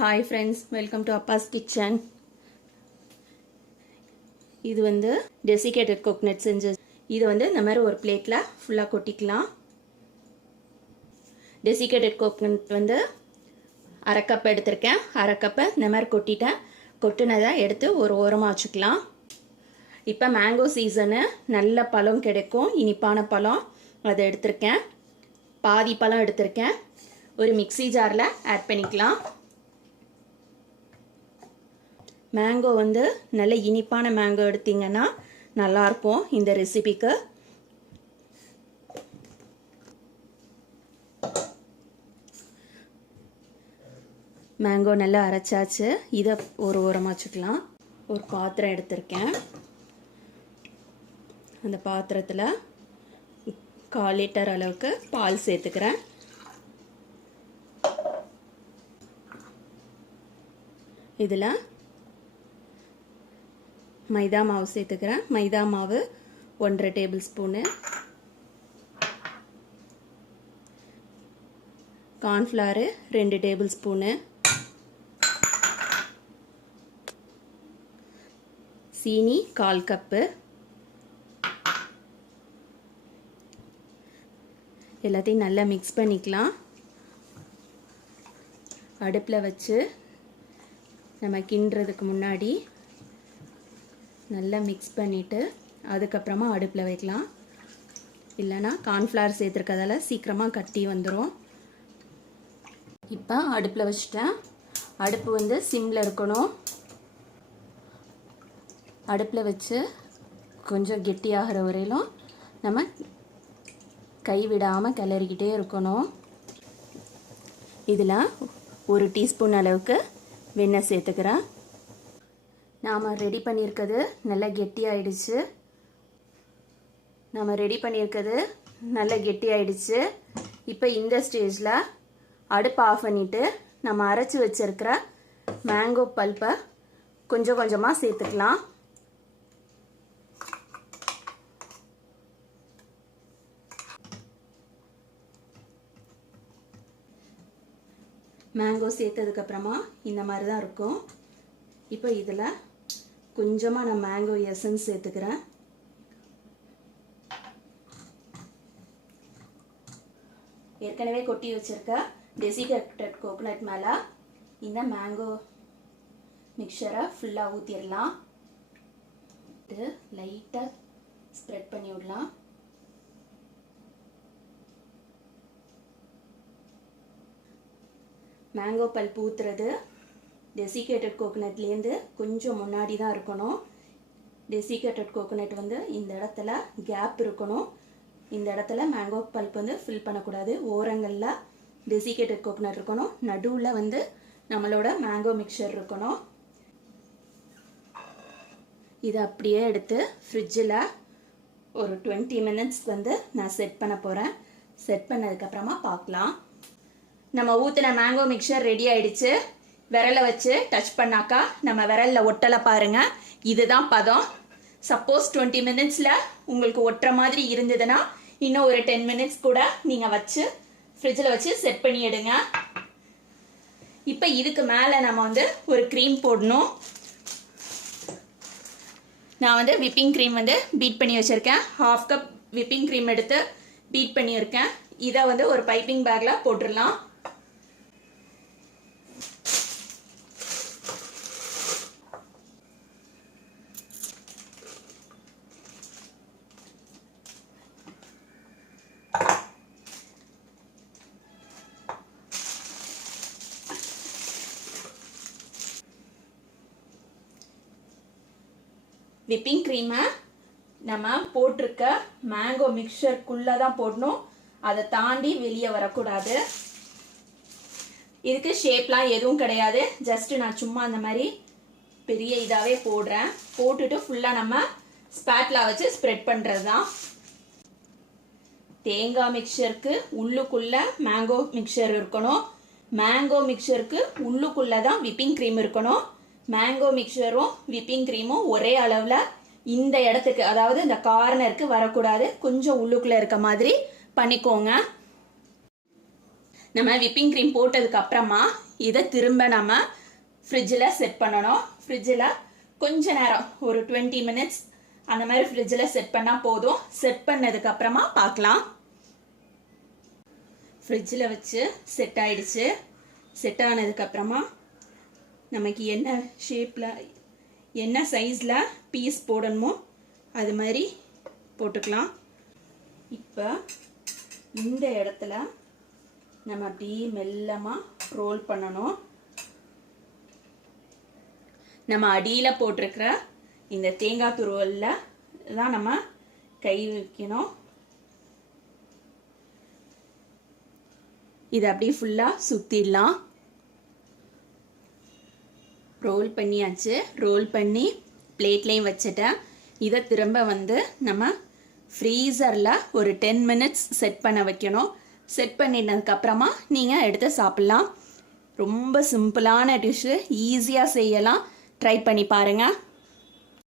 Hi friends, welcome to Appa's Kitchen. இது வந்து desiccated coconut செஞ்சு இது வந்து இந்த மாதிரி ஒரு பிளேட்ல ஃபுல்லா கொட்டிக்கலாம். desiccated coconut வந்து அரை கப் எடுத்துர்க்கேன். அரை கப் இந்த மாதிரி கொட்டிட்டேன். கொட்டுனதை எடுத்து ஒரு ஓரமா வச்சுக்கலாம். இப்போ மேங்கோ சீசன், நல்ல பழம் கிடைக்கும், இனிப்பான பழம். அதை எடுத்துர்க்கேன். பாதி பழம் எடுத்துர்க்கேன். ஒரு மிக்ஸி ஜார்ல ஆட் பண்ணிக்கலாம். மேங்கோ வந்து நல்ல இனிப்பான மேங்கோ எடுத்தீங்கன்னா நல்லா இருக்கும் இந்த ரெசிபிக்கு. மேங்கோ நல்லா அரைச்சாச்சு. இதை ஒரு ஓரமாக வச்சுக்கலாம். ஒரு பாத்திரம் எடுத்திருக்கேன். அந்த பாத்திரத்தில் 1/4 லிட்டர் அளவுக்கு பால் சேர்த்துக்கிறேன். இதில் மைதா மாவு சேர்த்துக்கிறேன். மைதா மாவு 1.5 table spoon, cornflour 2 table spoon, சீனி 1/4 கப்பு. எல்லாத்தையும் நல்லா மிக்ஸ் பண்ணிக்கலாம். அடுப்பில் வச்சு நம்ம கிண்டுறதுக்கு முன்னாடி நல்லா மிக்ஸ் பண்ணிவிட்டு அதுக்கப்புறமா அடுப்பில் வைக்கலாம். இல்லைனா கார்ன்ஃப்ளவர் சேர்த்துருக்கதால சீக்கிரமாக கட்டி வந்துடும். இப்போ அடுப்பில் வச்சுட்டேன். அடுப்பு வந்து சிம்மில் இருக்கணும். அடுப்பில் வச்சு கொஞ்சம் கெட்டியாகிற வரையிலும் நம்ம கைவிடாமல் கிளறிக்கிட்டே இருக்கணும். இதில் 1 டீஸ்பூன் அளவுக்கு வெண்ணெய் சேர்த்துக்கிறேன். நாம் ரெடி பண்ணியிருக்கிறது நல்லா கெட்டியாயிடுச்சு. இப்போ இந்த ஸ்டேஜில் அடுப்பு ஆஃப் பண்ணிவிட்டு நம்ம அரைச்சி வச்சிருக்கிற மேங்கோ பல்ப்பை கொஞ்சம் கொஞ்சமாக சேர்த்துக்கலாம். மேங்கோ சேர்த்ததுக்கப்புறமா இந்த மாதிரி தான் இருக்கும். இப்போ இதில் கொஞ்சமாக நான் மேங்கோ எசன்ஸ் சேர்த்துக்கிறேன். ஏற்கனவே கொட்டி வச்சிருக்க டெசிகேட்டட் கோகோனட் மேலே இந்த மேங்கோ மிக்சரை ஃபுல்லாக ஊற்றிடலாம். லைட்டாக ஸ்ப்ரெட் பண்ணி விடலாம். மேங்கோ பல்ப் ஊற்றுறது டெசிகேட்டட் கோகோனட்லேருந்து கொஞ்சம் முன்னாடி தான் இருக்கணும். டெசிகேட்டட் கோகோனட் வந்து இந்த இடத்துல கேப் இருக்கணும். இந்த இடத்துல மேங்கோ பல்ப் வந்து ஃபில் பண்ணக்கூடாது. ஓரங்களில் டெசிகேட்டட் கோகோனட் இருக்கணும். நடுவில் வந்து நம்மளோட மேங்கோ மிக்சர் இருக்கணும். இதை அப்படியே எடுத்து ஃப்ரிட்ஜில் ஒரு 20 மினிட்ஸ் வந்து நான் செட் பண்ண போகிறேன். செட் பண்ணதுக்கப்புறமா பார்க்கலாம். நம்ம ஊற்றின மேங்கோ மிக்சர் ரெடி ஆயிடுச்சு. விரலை வச்சு டச் பண்ணாக்கா நம்ம விரலில் ஒட்டலை பாருங்க. இதுதான் பதம். சப்போஸ் 20 மினிட்ஸில் உங்களுக்கு ஒட்டுற மாதிரி இருந்ததுன்னா இன்னும் ஒரு 10 மினிட்ஸ் கூட நீங்கள் வச்சு ஃப்ரிட்ஜில் வச்சு செட் பண்ணி எடுங்க. இப்போ இதுக்கு மேலே நம்ம வந்து ஒரு க்ரீம் போடணும். நான் வந்து விப்பிங் க்ரீம் வந்து பீட் பண்ணி வச்சுருக்கேன். 1/2 கப் விப்பிங் க்ரீம் எடுத்து பீட் பண்ணியிருக்கேன். இதை வந்து ஒரு பைப்பிங் பேக்கில் போட்டுடலாம். விப்பிங் க்ரீமை நம்ம போட்டிருக்க மேங்கோ மிக்சருக்குள்ளே தான் போடணும். அதை தாண்டி வெளியே வரக்கூடாது. இதுக்கு ஷேப்லாம் எதுவும் கிடையாது. ஜஸ்ட் நான் சும்மா அந்த மாதிரி பெரிய இதாகவே போடுறேன். போட்டுட்டு ஃபுல்லாக நம்ம ஸ்பேட்லா வச்சு ஸ்ப்ரெட் பண்ணுறது தான். தேங்காய் மிக்சருக்கு உள்ளுக்குள்ளே மேங்கோ மிக்சர் இருக்கணும். மேங்கோ மிக்சருக்கு உள்ளுக்குள்ளே தான் விப்பிங் க்ரீம் இருக்கணும். மேங்கோ மிக்சரும் விப்பிங் க்ரீமும் ஒரே அளவில் இந்த இடத்துக்கு, அதாவது இந்த கார்னருக்கு வரக்கூடாது. கொஞ்சம் உள்ளுக்குள்ளே இருக்க மாதிரி பண்ணிக்கோங்க. நம்ம விப்பிங் க்ரீம் போட்டதுக்கு அப்புறமா இதை திரும்ப நம்ம ஃப்ரிட்ஜில் செட் பண்ணணும். ஃப்ரிட்ஜில் கொஞ்ச நேரம் ஒரு 20 மினிட்ஸ் அந்த மாதிரி ஃப்ரிட்ஜில் செட் பண்ணால் போதும். செட் பண்ணதுக்கு அப்புறமா பார்க்கலாம். ஃப்ரிட்ஜில் வச்சு செட் ஆயிடுச்சு. செட் ஆனதுக்கப்புறமா நமக்கு என்ன ஷேப்பில் என்ன சைஸில் பீஸ் போடணுமோ அது மாதிரி போட்டுக்கலாம். இப்போ இந்த இடத்துல நம்ம அப்படியே மெல்லமாக ரோல் பண்ணணும். நம்ம அடியில் போட்டிருக்கிற இந்த தேங்காய் துருவலில் தான் நம்ம கை வைக்கணும். இதை அப்படியே ஃபுல்லாக சுற்றிடலாம். ரோல் பண்ணியாச்சு. ரோல் பண்ணி பிளேட்லேயும் வச்சுட்டேன். இதை திரும்ப வந்து நம்ம ஃப்ரீசரில் ஒரு 10 மினிட்ஸ் செட் பண்ண வைக்கணும். செட் பண்ணினதுக்கப்புறமா நீங்கள் எடுத்து சாப்பிட்லாம். ரொம்ப சிம்பிளான டிஷ்ஷு, ஈஸியாக செய்யலாம். ட்ரை பண்ணி பாருங்கள்.